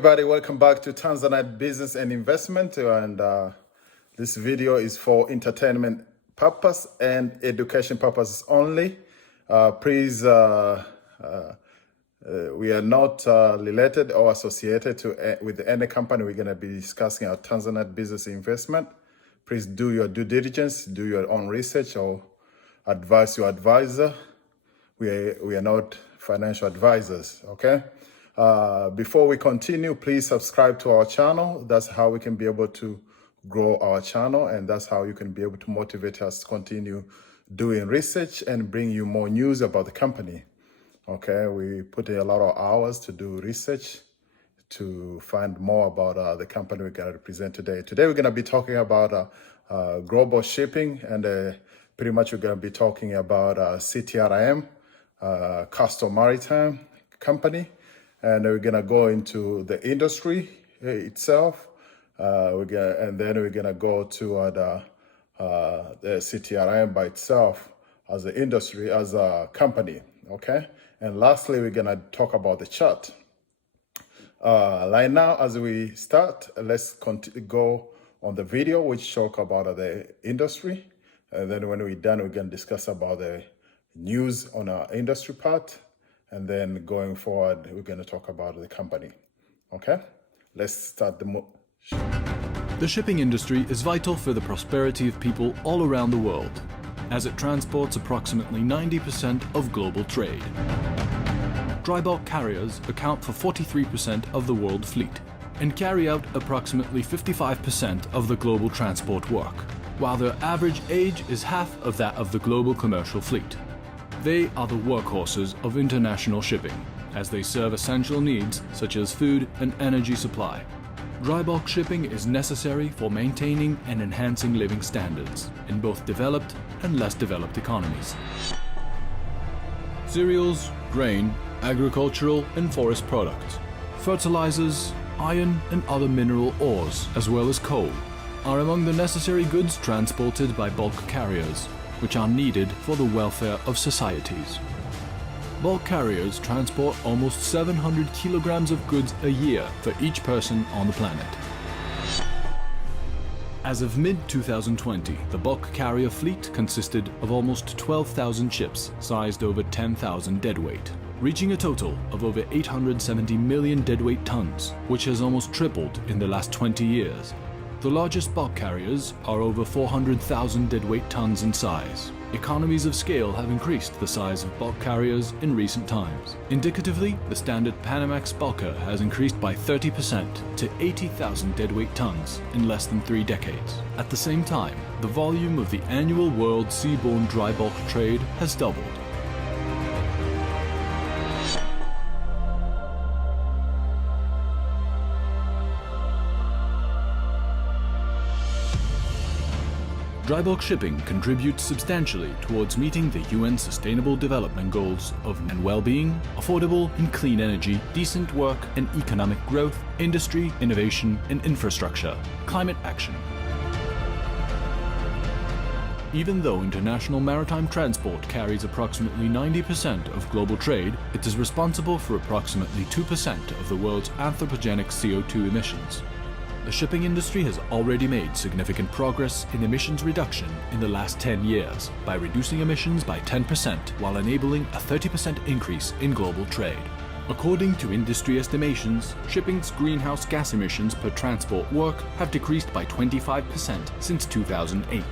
everybody, welcome back to Tanzanite Business and Investment, and this video is for entertainment purpose and education purposes only. Please, we are not related or associated with any company. We're going to be discussing our Tanzanite Business Investment. Please do your due diligence, do your own research, or advise your advisor. We are not financial advisors, okay? Before we continue, please subscribe to our channel. That's how we can be able to grow our channel, and that's how you can be able to motivate us to continue doing research and bring you more news about the company. Okay, we put in a lot of hours to do research to find more about the company we're going to present today. Today we're going to be talking about global shipping, and pretty much we're going to be talking about CTRM, Castor Maritime company. And we're gonna go into the industry itself. And then we're gonna go to the CTRM by itself as an industry, as a company, okay? And lastly, we're gonna talk about the chart. Right now, as we start, let's go on the video, which talk about the industry. And then when we're done, we're gonna discuss about the news on our industry part. And then going forward, we're going to talk about the company. Okay, let's start The shipping industry is vital for the prosperity of people all around the world, as it transports approximately 90% of global trade. Dry bulk carriers account for 43% of the world fleet and carry out approximately 55% of the global transport work, while their average age is half of that of the global commercial fleet. They are the workhorses of international shipping, as they serve essential needs such as food and energy supply. Dry bulk shipping is necessary for maintaining and enhancing living standards in both developed and less developed economies. Cereals, grain, agricultural and forest products, fertilizers, iron and other mineral ores, as well as coal, are among the necessary goods transported by bulk carriers, which are needed for the welfare of societies. Bulk carriers transport almost 700 kilograms of goods a year for each person on the planet. As of mid-2020, the bulk carrier fleet consisted of almost 12,000 ships, sized over 10,000 deadweight, reaching a total of over 870 million deadweight tons, which has almost tripled in the last 20 years. The largest bulk carriers are over 400,000 deadweight tons in size. Economies of scale have increased the size of bulk carriers in recent times. Indicatively, the standard Panamax bulker has increased by 30% to 80,000 deadweight tons in less than 3 decades. At the same time, the volume of the annual world seaborne dry bulk trade has doubled. Dry bulk shipping contributes substantially towards meeting the UN Sustainable Development Goals of well-being, affordable and clean energy, decent work and economic growth, industry, innovation and infrastructure, climate action. Even though international maritime transport carries approximately 90% of global trade, it is responsible for approximately 2% of the world's anthropogenic CO2 emissions. The shipping industry has already made significant progress in emissions reduction in the last 10 years by reducing emissions by 10% while enabling a 30% increase in global trade. According to industry estimations, shipping's greenhouse gas emissions per transport work have decreased by 25% since 2008.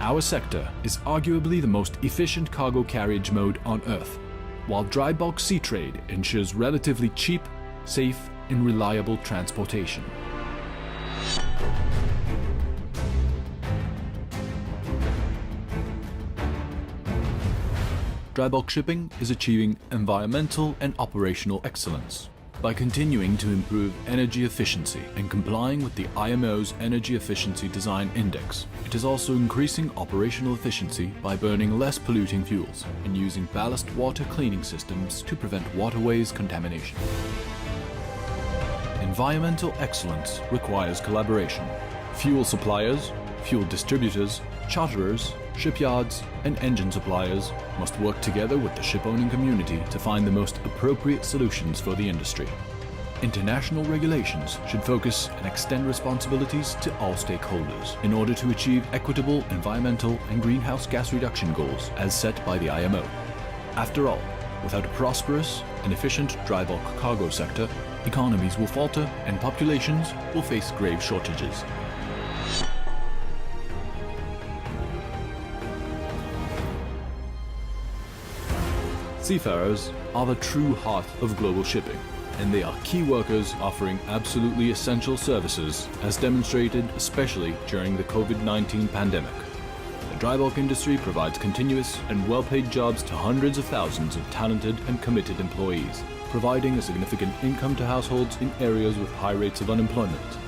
Our sector is arguably the most efficient cargo carriage mode on Earth, while dry bulk sea trade ensures relatively cheap, safe, and reliable transportation. Dry bulk shipping is achieving environmental and operational excellence by continuing to improve energy efficiency and complying with the IMO's Energy Efficiency Design Index. It is also increasing operational efficiency by burning less polluting fuels and using ballast water cleaning systems to prevent waterways contamination. Environmental excellence requires collaboration. Fuel suppliers, fuel distributors, charterers, shipyards, and engine suppliers must work together with the ship-owning community to find the most appropriate solutions for the industry. International regulations should focus and extend responsibilities to all stakeholders in order to achieve equitable environmental and greenhouse gas reduction goals as set by the IMO. After all, without a prosperous and efficient dry bulk cargo sector, economies will falter and populations will face grave shortages. Seafarers are the true heart of global shipping, and they are key workers offering absolutely essential services, as demonstrated especially during the COVID-19 pandemic. The dry bulk industry provides continuous and well-paid jobs to hundreds of thousands of talented and committed employees, providing a significant income to households in areas with high rates of unemployment.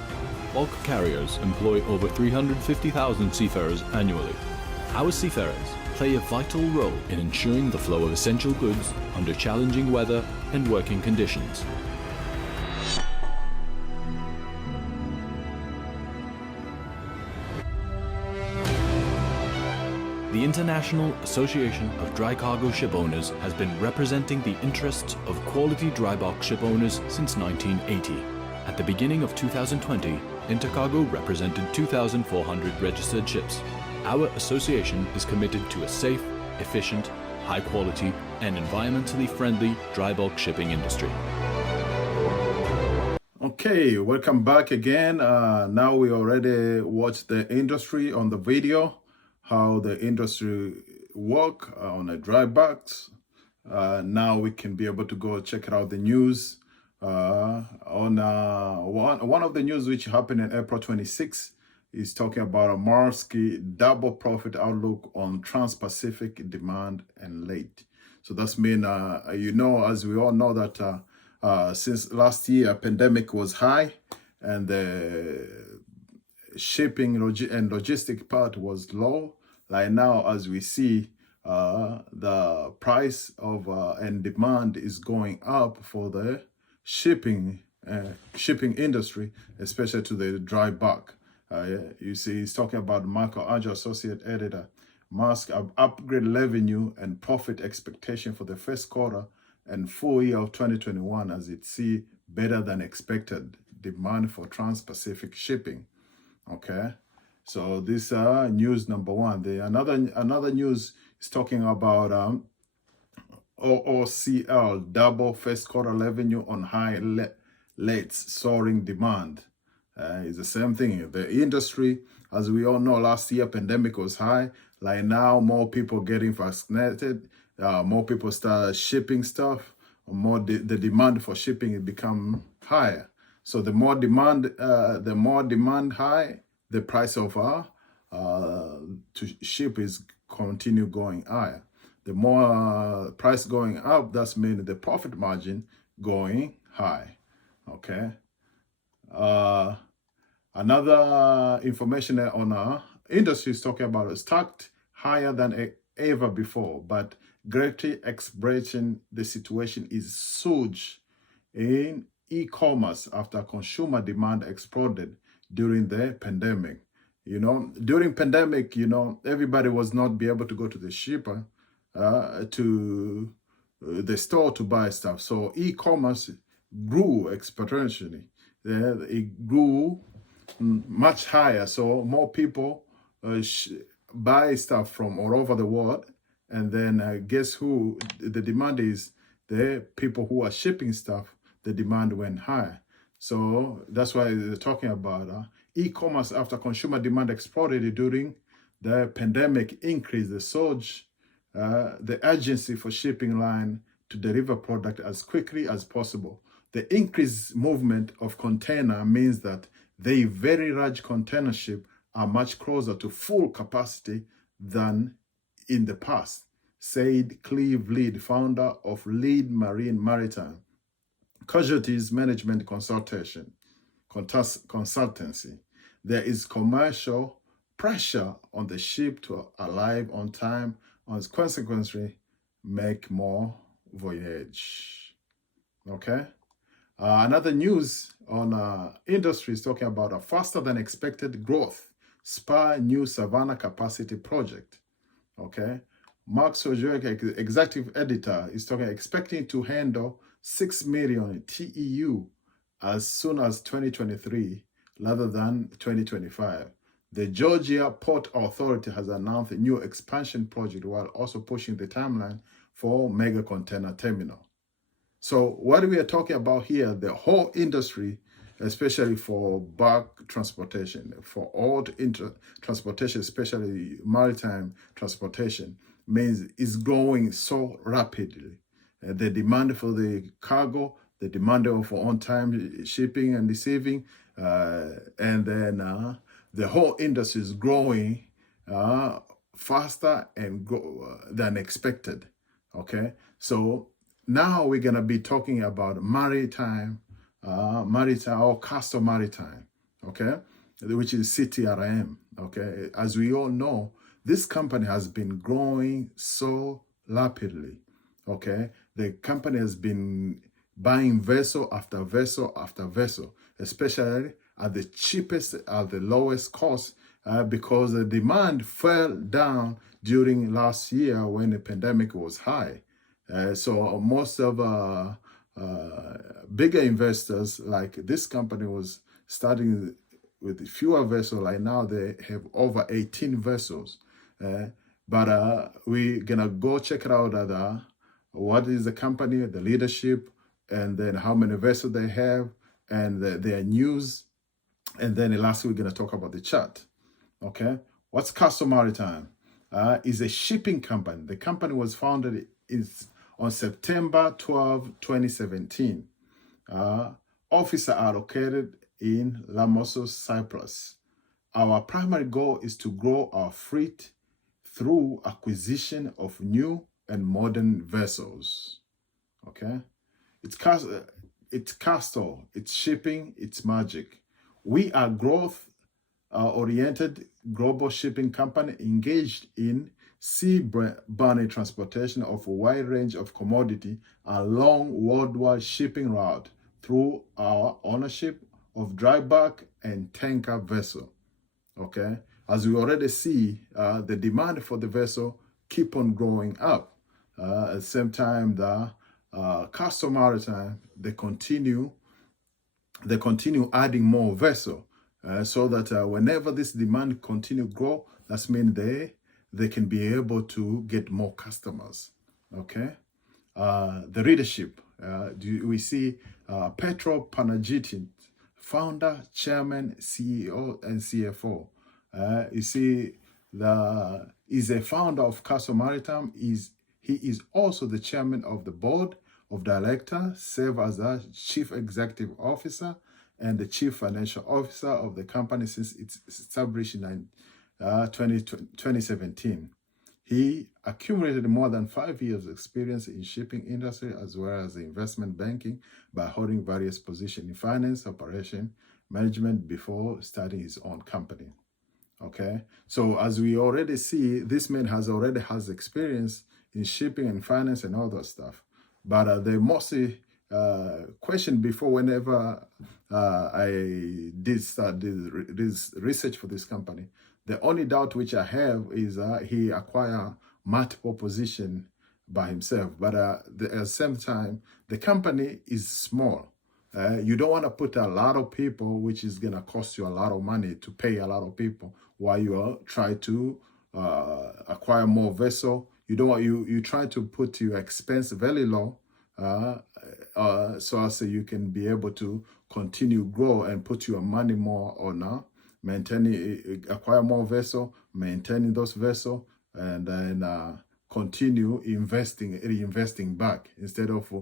Bulk carriers employ over 350,000 seafarers annually. Our seafarers play a vital role in ensuring the flow of essential goods under challenging weather and working conditions. The International Association of Dry Cargo Ship Owners has been representing the interests of quality dry bulk ship owners since 1980. At the beginning of 2020, Intercargo represented 2,400 registered ships. Our association is committed to a safe, efficient, high quality, and environmentally friendly dry bulk shipping industry. Okay, welcome back again. Now we already watched the industry on the video, how the industry work on a dry bulks. Now we can be able to go check it out the news. On one of the news which happened in April 26 is talking about a Maersk double profit outlook on Trans-Pacific demand and late. So that's mean, as we all know that since last year, pandemic was high and the shipping and logistic part was low. Like now, as we see, the price of and demand is going up for the shipping industry, especially to the dry bulk. You see, he's talking about Michael Angel, associate editor. Maersk upgrade revenue and profit expectation for the first quarter and full year of 2021 as it see better than expected demand for trans-Pacific shipping. Okay, so this news number one. Another news is talking about OOCL double first quarter revenue on high lates soaring demand. It's the same thing. The industry, as we all know, last year pandemic was high. Like now, more people getting vaccinated, more people start shipping stuff. The demand for shipping it become higher. So the more demand high, the price of to ship is continue going higher. The more price going up, that's mean the profit margin going high. Okay. Another information on our industry is talking about stacked higher than ever before, but greatly expressing the situation is surge in e-commerce after consumer demand exploded during the pandemic. During pandemic, everybody was not be able to go to the shipper, to the store to buy stuff. So e-commerce grew exponentially. It grew much higher. So more people buy stuff from all over the world. And then guess who? The demand is the people who are shipping stuff, the demand went higher. So that's why they're talking about e-commerce after consumer demand exploded during the pandemic increased the surge, the urgency for shipping line to deliver product as quickly as possible. The increased movement of container means that the very large container ship are much closer to full capacity than in the past, said Cleve Lead, founder of Lead Maritime Casualties Management Consultancy. There is commercial pressure on the ship to arrive on time, and consequently make more voyage. Okay. Another news on industry is talking about a faster than expected growth spur new Savannah capacity project. Okay. Mark Sojourek, executive editor, is talking expecting to handle 6 million TEU as soon as 2023 rather than 2025. The Georgia Port Authority has announced a new expansion project while also pushing the timeline for mega container terminal. So what we are talking about here, the whole industry, especially for bulk transportation, for all transportation, especially maritime transportation, means is growing so rapidly. The demand for the cargo, the demand for on-time shipping and receiving, and then the whole industry is growing faster and than expected. Okay, so now we're gonna be talking about Maritime or Castor Maritime, okay, which is CTRM. Okay, as we all know, this company has been growing so rapidly. Okay, the company has been buying vessel after vessel after vessel, especially at the cheapest, at the lowest cost, because the demand fell down during last year when the pandemic was high. So most of bigger investors, like this company was starting with fewer vessels. Like now they have over 18 vessels. But we're gonna go check it out at what is the company, the leadership, and then how many vessels they have, and their news. And then last we're gonna talk about the chart. Okay, what's Castor Maritime? Is a shipping company. The company was founded on September 12, 2017. Offices are located in Lamosos, Cyprus. Our primary goal is to grow our fleet through acquisition of new and modern vessels. Okay, it's Castor, it's shipping, it's magic. We are growth-oriented global shipping company engaged in sea-borne transportation of a wide range of commodity along worldwide shipping route through our ownership of dry bulk and tanker vessel. Okay, as we already see, the demand for the vessel keep on growing up. At the same time, the Castor Maritime, they continue adding more vessel, so that whenever this demand continue grow, that means they can be able to get more customers. Okay, the leadership, we see Petro Panagitin, founder, chairman, CEO, and CFO. You see, is a founder of Castor Maritime. He is also the chairman of the board of directors, serve as a chief executive officer and the chief financial officer of the company since its established in 2017. He accumulated more than 5 years experience in shipping industry as well as investment banking by holding various positions in finance, operation, management before starting his own company. Okay, so as we already see, this man already has experience in shipping and finance and all that stuff. But the mostly question before, whenever I did start this research for this company, the only doubt which I have is he acquired multiple positions by himself. But at the same time, the company is small. You don't want to put a lot of people, which is going to cost you a lot of money to pay a lot of people while you are trying to acquire more vessel. You don't want you try to put your expense very low, so as you can be able to continue grow and put your money more on maintaining, acquire more vessel, maintaining those vessels, and then continue reinvesting back instead of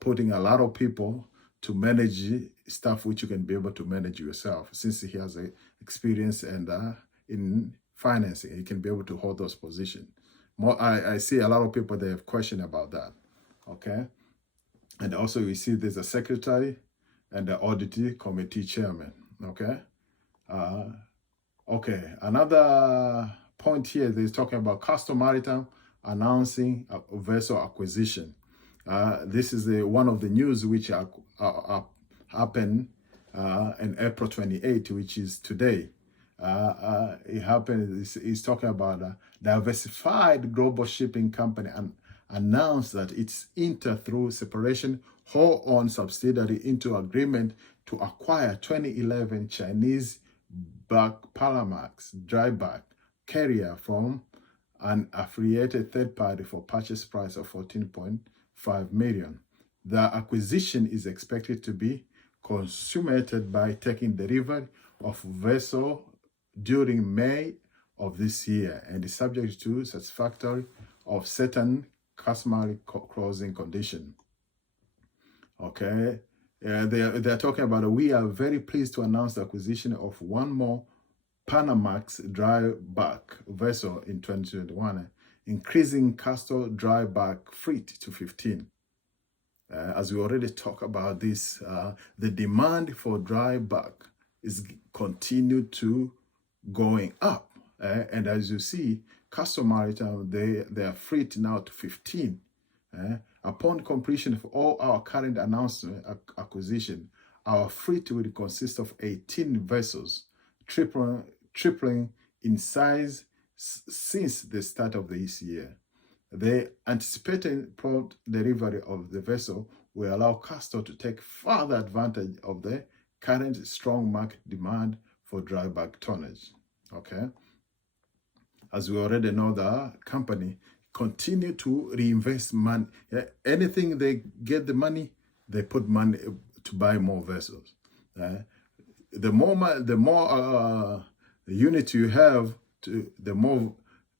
putting a lot of people to manage stuff which you can be able to manage yourself. Since he has experience and in financing, he can be able to hold those positions. I see a lot of people, they have question about that. Okay, and also we see there's a secretary and the audit committee chairman. Okay, okay. Another point here, they're talking about Castor Maritime announcing a vessel acquisition. This is one of the news which happened in April 28, which is today. It happened. He's talking about a diversified global shipping company and announced that it's enter through separation wholly-owned subsidiary into agreement to acquire 2011 Chinese-backed Panamax dry bulk carrier from an affiliated third party for purchase price of $14.5 million. The acquisition is expected to be consummated by taking delivery of vessel during May of this year and is subject to satisfactory of certain customary closing conditions. Okay, they're talking about we are very pleased to announce the acquisition of one more Panamax dry bulk vessel in 2021, increasing Castor dry bulk fleet to 15. As we already talked about this, the demand for dry bulk is continued to going up. And as you see, Castor Maritime, their fleet now to 15. Upon completion of all our current announcement acquisition, our fleet will consist of 18 vessels, tripling in size since the start of this year. The anticipated prompt delivery of the vessel will allow Castor to take further advantage of the current strong market demand for dry bulk tonnage. Okay, as we already know, the company continue to reinvest money. Anything they get the money, they put money to buy more vessels. The more units you have, the more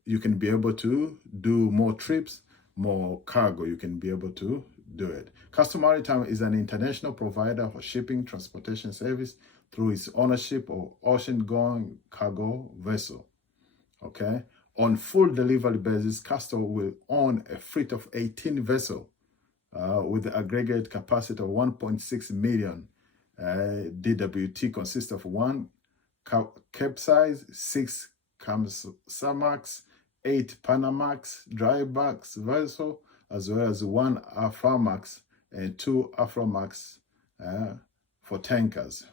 you can be able to do more trips, more cargo you can be able to do it. Castor Maritime is an international provider for shipping transportation service through its ownership of ocean-going cargo vessel. Okay, on full delivery basis, Castor will own a fleet of 18 vessels with the aggregate capacity of 1.6 million DWT, consists of 1 Capesize, 6 Kamsarmax, 8 Panamax dry bulk vessel, as well as 1 Aframax and 2 Aframax for tankers.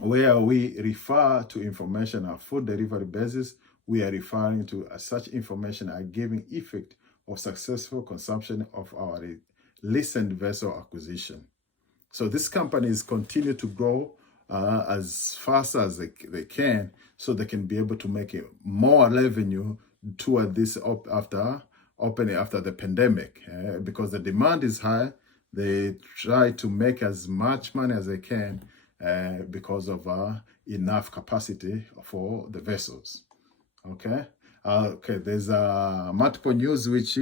Where we refer to information on full delivery basis, we are referring to such information are giving effect of successful consumption of our recent vessel acquisition. So these companies continue to grow as fast as they can, so they can be able to make more revenue toward this after the pandemic. Because the demand is high, they try to make as much money as they can because of enough capacity for the vessels. Okay. There's multiple news which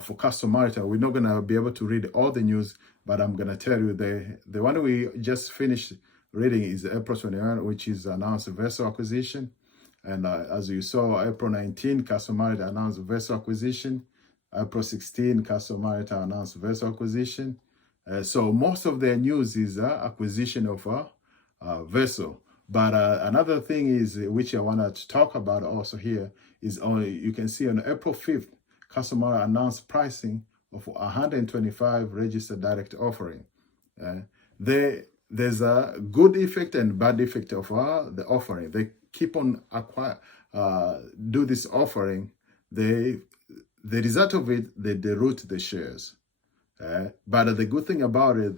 for Castor Maritime, we're not gonna be able to read all the news, but I'm gonna tell you the one we just finished reading is April 21, which is announced vessel acquisition. And as you saw, April 19, Castor Maritime announced vessel acquisition. April 16, Castor Maritime announced vessel acquisition. So most of their news is acquisition of a vessel. But another thing is, which I wanted to talk about also here, is you can see on April 5th, Castor Maritime announced pricing of 125 registered direct offering. There's a good effect and bad effect of the offering. They keep on do this offering. The result of it, they dilute the shares. But the good thing about it,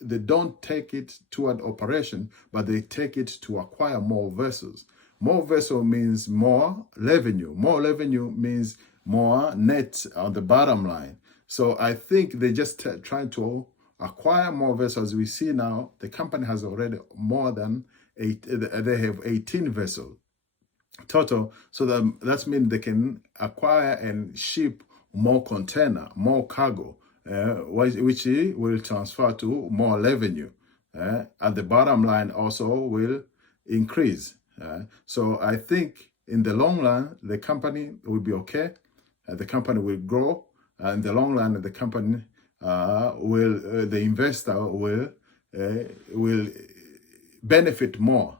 they don't take it toward operation, but they take it to acquire more vessels. More vessel means more revenue. More revenue means more net on the bottom line. So I think they just trying to acquire more vessels. We see now the company has already more than they have 18 vessels total. So that means they can acquire and ship more container, more cargo, which will transfer to more revenue. And the bottom line also will increase. So I think in the long run, the company will be okay. The company will grow. In the long run, the company the investor will benefit more.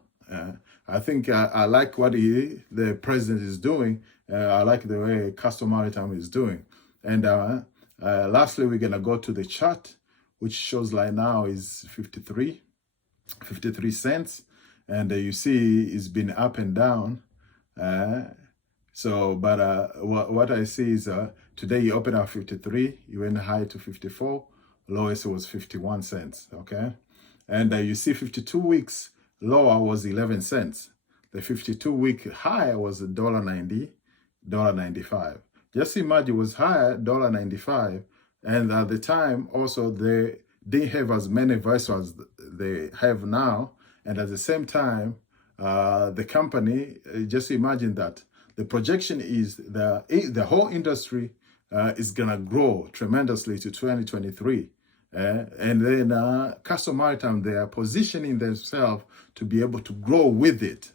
I think I like what the president is doing. I like the way Castor Maritime is doing. And lastly, we're gonna go to the chart, which shows right now is 53 cents. And you see it's been up and down. But what I see is today you open at 53, you went high to 54, lowest was 51 cents, okay? And you see 52 weeks lower was 11 cents. The 52-week high was $1.90, $1.95. Just imagine it was higher, $1.95. And at the time, also, they didn't have as many vessels as they have now. And at the same time, the company, just imagine that. The projection is the whole industry is going to grow tremendously to 2023. And then Castor Maritime, they are positioning themselves to be able to grow with it.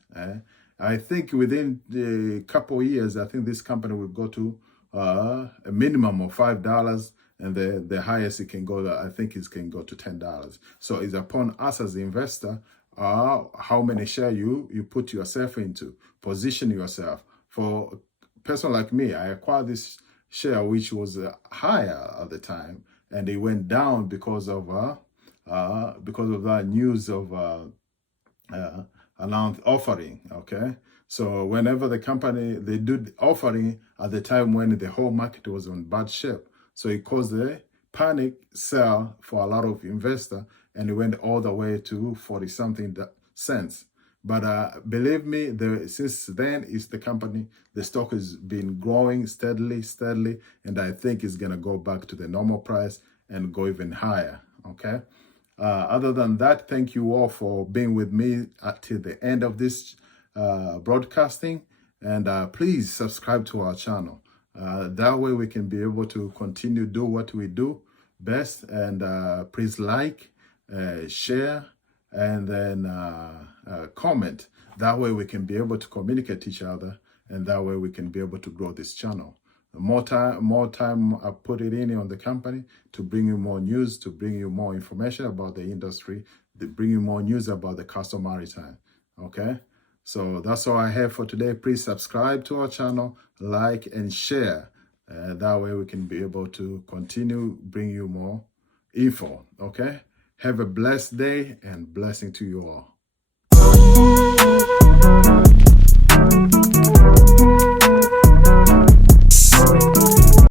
I think within a couple of years, I think this company will go to a minimum of $5, and the highest it can go, I think it can go to $10. So it's upon us as the investor, how many shares you put yourself into, position yourself. For a person like me, I acquired this share which was higher at the time, and it went down because of that news of announced offering. Okay, so whenever the company they do the offering at the time when the whole market was in bad shape, so it caused a panic sell for a lot of investors, and it went all the way to 40 something cents. But believe me, since then, it's the company, the stock has been growing steadily, and I think it's going to go back to the normal price and go even higher, okay? Other than that, thank you all for being with me till the end of this broadcasting, and please subscribe to our channel. That way we can be able to continue do what we do best, and please like, share, and then comment. That way we can be able to communicate each other, and that way we can be able to grow this channel. More time I put it in on the company to bring you more news, to bring you more information about the industry, to bring you more news about the Castor Maritime. Okay, so that's all I have for today. Please subscribe to our channel, like and share. That way we can be able to continue bring you more info. Okay, have a blessed day and blessing to you all.